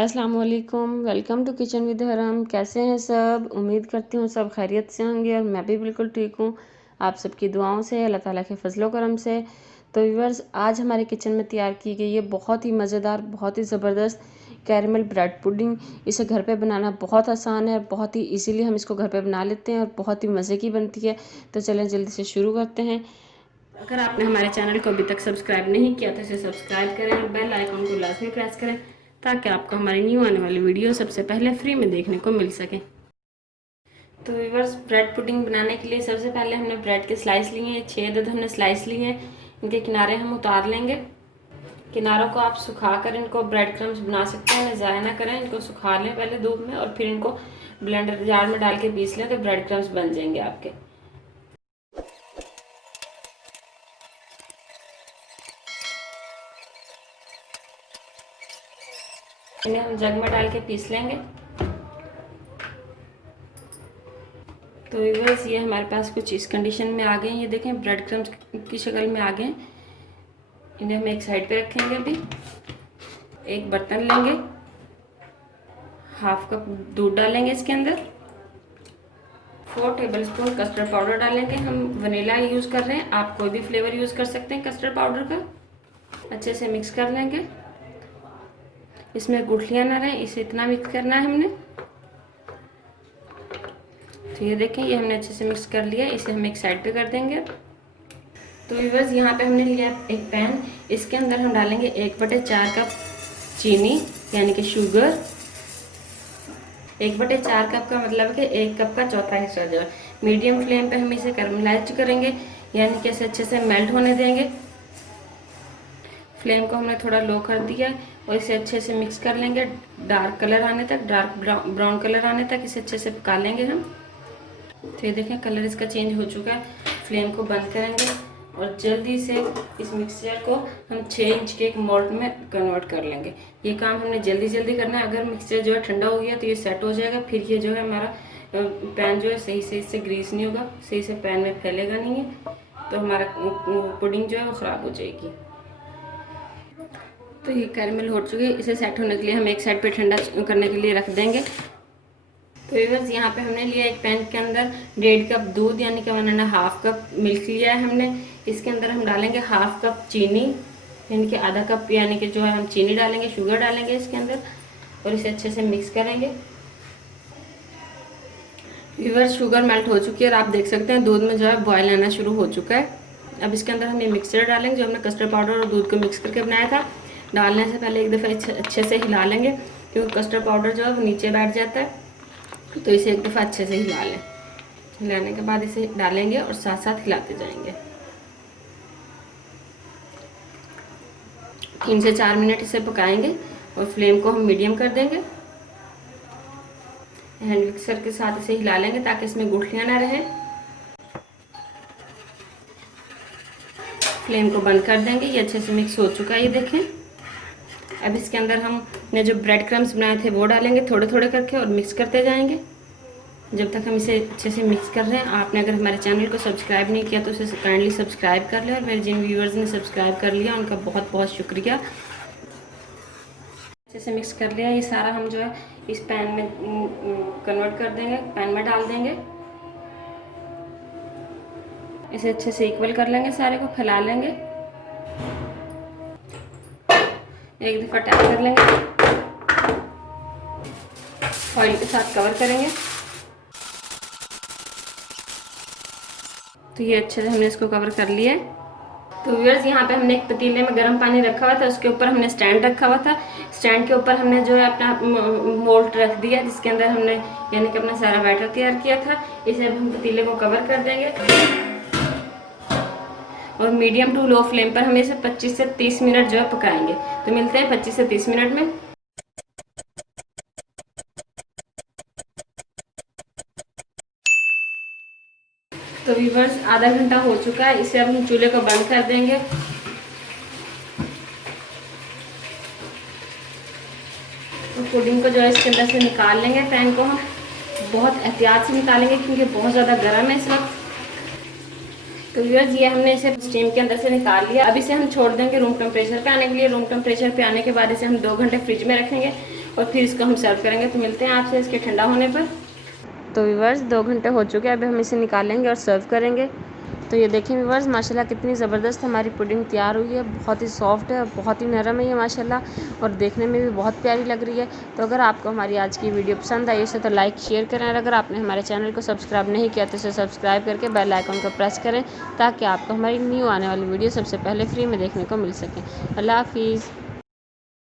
अस्सलाम वालेकुम, welcome to kitchen with हरम। कैसे हैं सब? उम्मीद करती हूँ सब खैरियत से होंगे और मैं भी बिल्कुल ठीक हूँ। आप सबकी दुआओं से, अल्लाह ताला के फजलो करम से। तो व्यूअर्स, आज हमारे किचन में तैयार की गई है बहुत ही मज़ेदार, बहुत ही ज़बरदस्त कैरमल ब्रेड पुडिंग। इसे घर पे बनाना बहुत आसान है, बहुत ही इजीली हम इसको घर पे बना लेते हैं और बहुत ही मज़े की बनती है। तो चलें जल्दी से शुरू करते हैं। अगर आपने हमारे चैनल को अभी तक सब्सक्राइब नहीं किया तो इसे सब्सक्राइब करें और बेल आइकन को लाजमी प्रेस करें ताकि आपको हमारी न्यू आने वाली वीडियो सबसे पहले फ्री में देखने को मिल सके। तो व्यूअर्स, ब्रेड पुडिंग बनाने के लिए सबसे पहले हमने ब्रेड के स्लाइस लिए हैं। 6 अदद हमने स्लाइस लिए हैं। इनके किनारे हम उतार लेंगे। किनारों को आप सुखा कर इनको ब्रेड क्रम्स बना सकते हैं, ज़ाया ना करें। इनको सुखा लें पहले धूप में और फिर इनको ब्लेंडर जार में डाल के पीस लें तो ब्रेड क्रम्स बन जाएंगे आपके। इन्हें हम जग में डाल के पीस लेंगे। तो व्यूअर्स, ये हमारे पास कुछ इस कंडीशन में आ गए हैं। ये देखें, ब्रेड क्रम्स की शक्ल में आ गए हैं। इन्हें हम एक साइड पे रखेंगे। अभी एक बर्तन लेंगे, हाफ कप दूध डालेंगे इसके अंदर, 4 टेबलस्पून कस्टर्ड पाउडर डालेंगे। हम वनीला यूज़ कर रहे हैं, आप कोई भी फ्लेवर यूज़ कर सकते हैं कस्टर्ड पाउडर का। अच्छे से मिक्स कर लेंगे। इसमें गुठलियाँ ना रहें, इसे इतना मिक्स करना है हमने। तो ये देखें, ये हमने अच्छे से मिक्स कर लिया। इसे हम एक साइड पे कर देंगे। तो व्यूअर्स, यहाँ पे हमने लिया एक पैन। इसके अंदर हम डालेंगे 1/4 कप चीनी यानी कि शुगर। 1/4 कप का मतलब कि 1 कप का चौथा हिस्सा जो है। मीडियम फ्लेम पे हम इसे कैरमलाइज करेंगे यानी कि इसे अच्छे से मेल्ट होने देंगे। फ्लेम को हमने थोड़ा लो कर दिया और इसे अच्छे से मिक्स कर लेंगे डार्क कलर आने तक, डार्क ब्राउन कलर आने तक इसे अच्छे से पका लेंगे हम। तो ये देखें, कलर इसका चेंज हो चुका है। फ्लेम को बंद करेंगे और जल्दी से इस मिक्सचर को हम 6 इंच के एक मोल्ड में कन्वर्ट कर लेंगे। ये काम हमने जल्दी जल्दी करना है। अगर मिक्सचर जो है ठंडा हो गया तो ये सेट हो जाएगा, फिर ये जो है हमारा पैन जो है सही से इससे ग्रीस नहीं होगा, सही से पैन में फैलेगा नहीं है, तो हमारा पुडिंग जो है वो ख़राब हो जाएगी। तो ये कैरमल हो चुकी है। इसे सेट होने के लिए हम एक साइड पे ठंडा करने के लिए रख देंगे। तो व्यूअर्स, यहाँ पे हमने लिया एक पैन के अंदर 1.5 कप दूध यानी कि 1.5 कप मिल्क लिया है हमने। इसके अंदर हम डालेंगे हाफ कप चीनी यानी कि आधा कप यानी कि जो है हम चीनी डालेंगे, शुगर डालेंगे इसके अंदर और इसे अच्छे से मिक्स करेंगे। व्यूअर्स, शुगर मेल्ट हो चुकी है और आप देख सकते हैं दूध में जो है बॉयल आना शुरू हो चुका है। अब इसके अंदर हम ये मिक्सचर डालेंगे जो हमने कस्टर्ड पाउडर और दूध को मिक्स करके बनाया था। डालने से पहले एक दफ़ा अच्छे से हिला लेंगे क्योंकि कस्टर्ड पाउडर जो है वो नीचे बैठ जाता है, तो इसे एक दफ़ा अच्छे से हिला लें। हिलाने के बाद इसे डालेंगे और साथ साथ हिलाते जाएंगे। 3 से 4 मिनट इसे पकाएंगे और फ्लेम को हम मीडियम कर देंगे। हैंड मिक्सर के साथ इसे हिला लेंगे ताकि इसमें गुठलियाँ ना रहें। फ्लेम को बंद कर देंगे। ये अच्छे से मिक्स हो चुका है, ये देखें। अब इसके अंदर हमने जो ब्रेड क्रम्स बनाए थे वो डालेंगे थोड़े थोड़े करके और मिक्स करते जाएंगे जब तक हम इसे अच्छे से मिक्स कर रहे हैं। आपने अगर हमारे चैनल को सब्सक्राइब नहीं किया तो उसे काइंडली सब्सक्राइब कर लें और मेरे जिन व्यूअर्स ने सब्सक्राइब कर लिया उनका बहुत बहुत शुक्रिया। अच्छे से मिक्स कर लिया। ये सारा हम जो है इस पैन में कन्वर्ट कर देंगे, पैन में डाल देंगे। इसे अच्छे से इक्वल कर लेंगे, सारे को फैला लेंगे। एक दफ़ा टैप कर लेंगे, ऑयल के साथ कवर करेंगे। तो ये अच्छे से हमने इसको कवर कर लिया है। तो व्यूअर्स, यहाँ पे हमने एक पतीले में गर्म पानी रखा हुआ था, उसके ऊपर हमने स्टैंड रखा हुआ था। स्टैंड के ऊपर हमने जो है अपना मोल्ड रख दिया जिसके अंदर हमने यानी कि अपना सारा बैटर तैयार किया था। इसे अब हम पतीले को कवर कर देंगे और मीडियम टू लो फ्लेम पर हम इसे 25 से 30 मिनट जो है पकाएंगे। तो मिलते हैं 25 से 30 मिनट में। तो व्यूअर्स, आधा घंटा हो चुका है। इसे अब हम चूल्हे को बंद कर देंगे। तो पुडिंग को जो है इसके अंदर से निकाल लेंगे। पैन को हम बहुत एहतियात से निकालेंगे क्योंकि बहुत ज़्यादा गर्म है इस वक्त। तो व्यूअर्स, ये हमने इसे स्टीम के अंदर से निकाल लिया। अब इसे हम छोड़ देंगे रूम टेम्परेचर पे आने के लिए। रूम टेम्परेचर पे आने के बाद इसे हम 2 घंटे फ्रिज में रखेंगे और फिर इसको हम सर्व करेंगे। तो मिलते हैं आपसे इसके ठंडा होने पर। तो व्यूअर्स 2 घंटे हो चुके हैं, अभी हम इसे निकालेंगे और सर्व करेंगे। तो ये देखें व्यूअर्स, माशाल्लाह कितनी ज़बरदस्त हमारी पुडिंग तैयार हुई है। बहुत ही सॉफ्ट है, बहुत ही नरम है ये माशाल्लाह, और देखने में भी बहुत प्यारी लग रही है। तो अगर आपको हमारी आज की वीडियो पसंद आई है तो लाइक शेयर करें, और अगर आपने हमारे चैनल को सब्सक्राइब नहीं किया तो इसे सब्सक्राइब करके बेल आइकन को प्रेस करें, ताकि आपको हमारी न्यू आने वाली वीडियो सबसे पहले फ्री में देखने को मिल सके। अल्लाह हाफिज़।